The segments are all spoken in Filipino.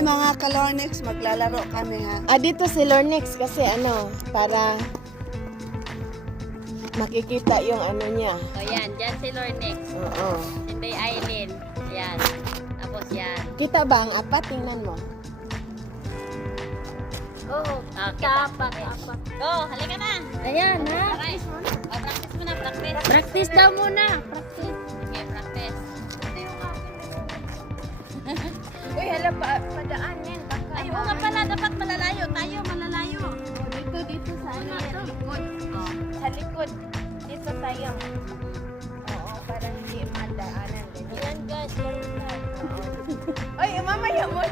Mga kalornix, maglalaro kami ha. Ah, dito si Lornex kasi ano, para makikita yung ano niya. O yan, dyan si Lornex. Oo. Si Day Aileen. Yan. Tapos yan. Kita ba ang apat? Tingnan mo. Oo. Oh, tapak, tapak. Go, halika na. Ayan, ha? Practice mo na. Oh, practice mo na, practice. Practice daw muna. Practice. Okay, practice. Uy, hala, pa, padaan yan. Baka, Ay, oo nga pala, dapat malalayo. Tayo, malalayo. Dito, dito sa ano yan, likod. Oh. Sa likod. Dito tayo. Oo, para hindi madaanan. Ayan guys, ganun na. Ay, mamaya mo.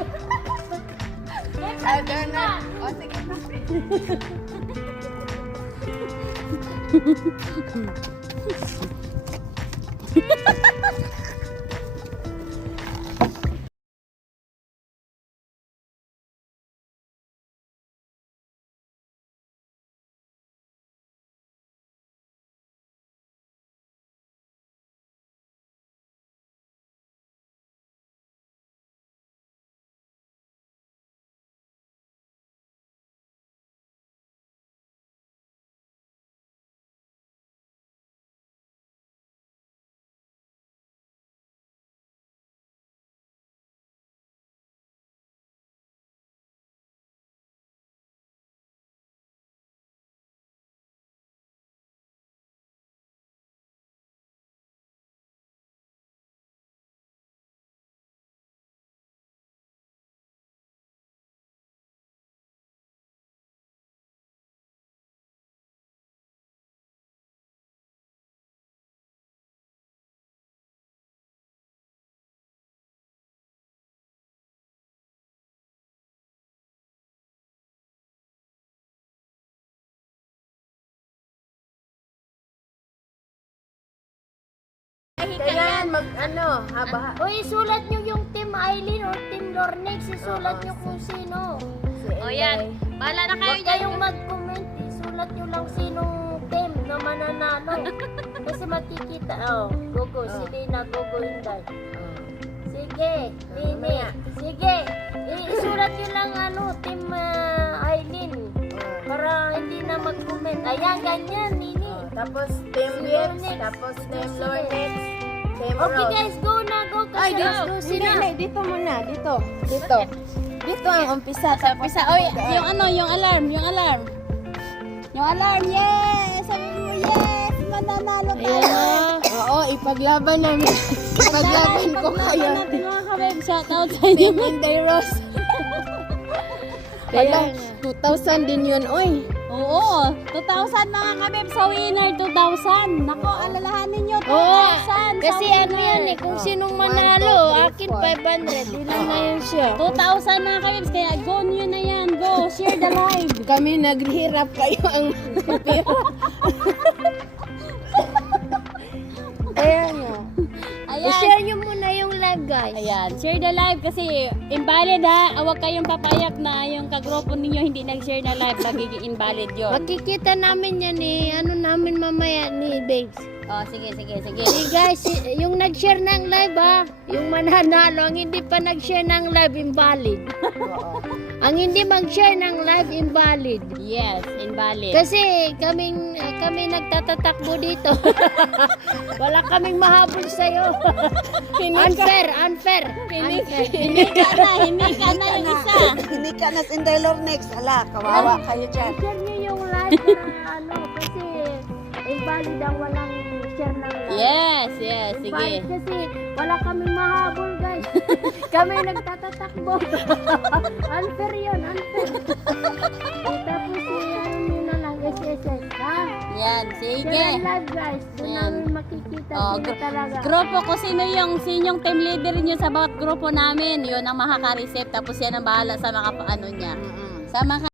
Ano na? O, sige, Kailangan mag, ano, haba. Uy, sulat nyo yung Team Eileen o Team Lornex. Isulat nyo kung sino. O yan. Bahala na kayo Huwag dyan. kayong mag-comment. Isulat nyo lang sinong team na mananalo. Kasi makikita. Oh, Gogo. Si Lina, Gogo, Inday. Sige, Lini. Sige. I- Isulat nyo lang ano, Team ah, Eileen. Para hindi na mag-comment. Ayan, ganyan, Nini. Tapos Team Si Lips, tapos Team. Lornex, Team Okay Rose. guys, go na, go. Kasi Ay, dito, alas dos hindi, na. hindi, dito muna, dito, dito. Dito ang umpisa. Sa umpisa, oy, yung ano, yung alarm, yung alarm. Yung alarm, yes! Sabi mo, yes! Mananalo tayo! Oo, ipaglaban namin. Ipaglaban ko kayo. natin mga kabib, shoutout sa inyo. Team Inday Rose. Wala, 2,000 din yun, oy. Oo, 2,000 mga kabib sa winner, 2,000. Nako, alalahanin nyo, 2,000 Oo, sa Kasi winner. ano yan eh, kung Oh, sinong manalo, akin four. 500, ilan na yun siya. 2,000 mga kabibs, kaya go nyo na yan. Go, share the live. Kami naghirap kayo ang pera. Ayan nga. Ayan. I-share nyo live guys. Ayan, share the live kasi invalid ha. Huwag kayong papayak na yung kagrupo ninyo hindi nag-share na live, magiging invalid yon. Makikita namin yan eh, ano namin mamaya ni Babes. Oh, sige, sige, sige. Eh guys, yung nag-share ng live ha, yung mananalo, ang hindi pa nag-share ng live invalid. ang hindi mag-share ng live invalid. Yes, invalid. Kasi kaming kami nagtatatakbo dito. Wala kaming mahabol sa iyo. unfair, unfair. Unfair. Hindi ka na, hindi ka na yung isa. Hindi ka na Inday Lornex. Ala, kawawa kayo dyan. Share niyo yung live na ano kasi invalid ang walang share ng live. Yes, yes, sige. Kasi wala kaming mahabol guys. kami nagtatatakbo. unfair yun, unfair. Tapos SSS, ha? Yan, sige. ang live guys. Doon Yan. namin makikita Oh, sino gr- talaga. Grupo ko sino yung sinyong team leader niyo sa bawat grupo namin. Yun ang makaka-receive tapos yan ang bahala sa mga ano niya. Sa mga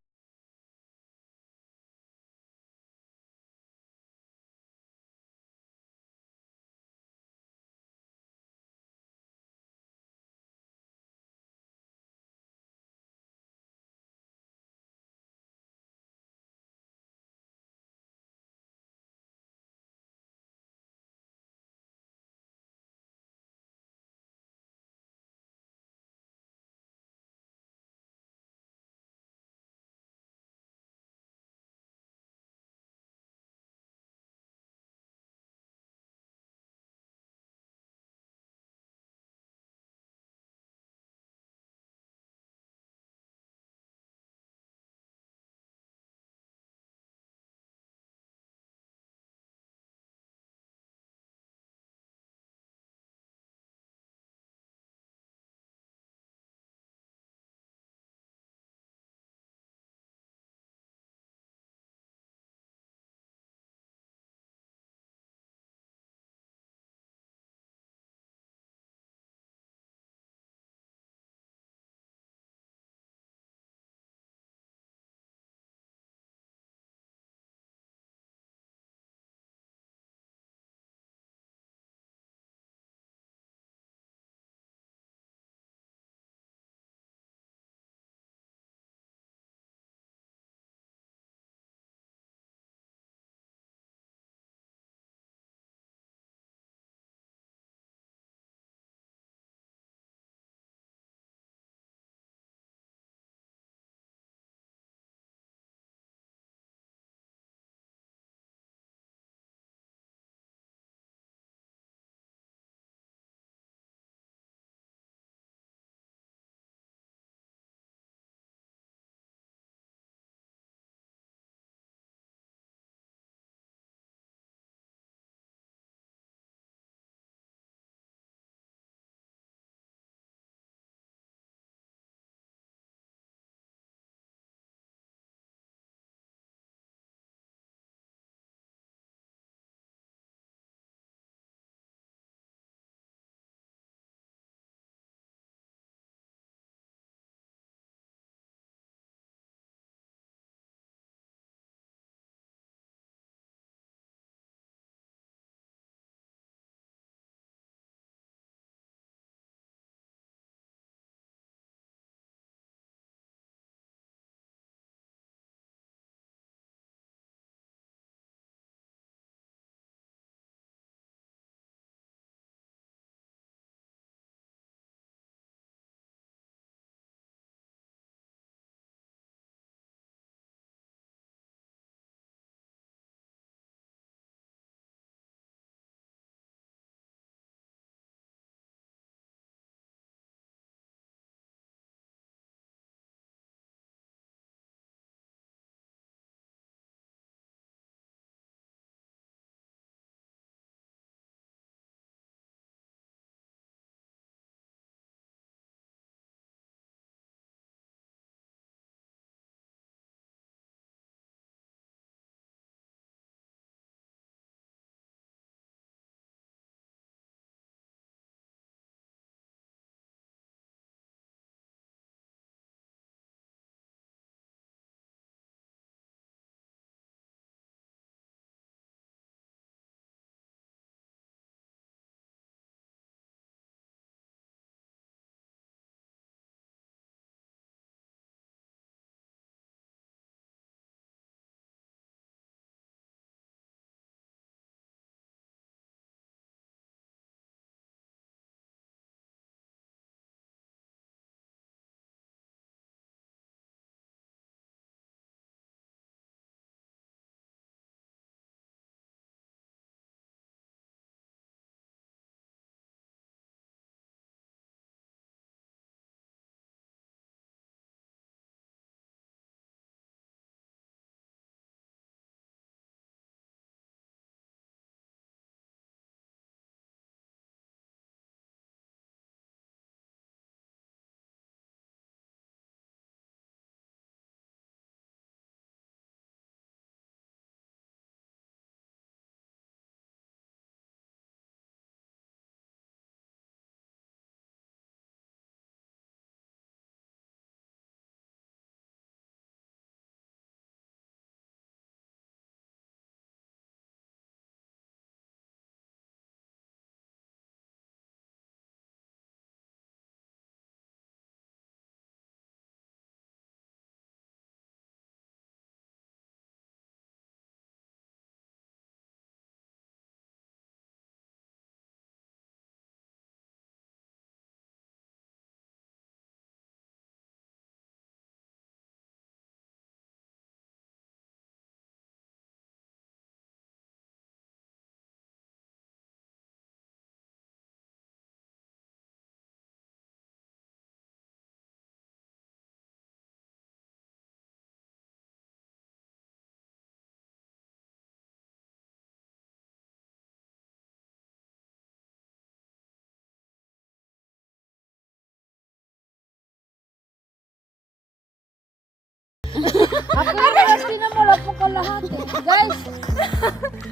lahat eh. Guys,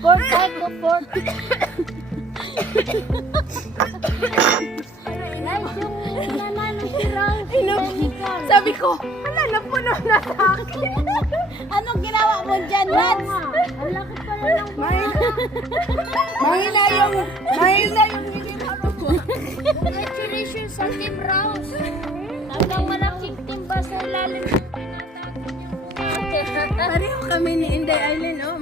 fourth tayo, fourth. Guys, yung nanalo si Rose. Sabi ko, wala na puno na sa akin. Anong ginawa mo dyan, Mads? Ang laki pala ng Mahina yung, mahina yung hinihalo mo. Congratulations sa Team Rose. kami in the Island, no?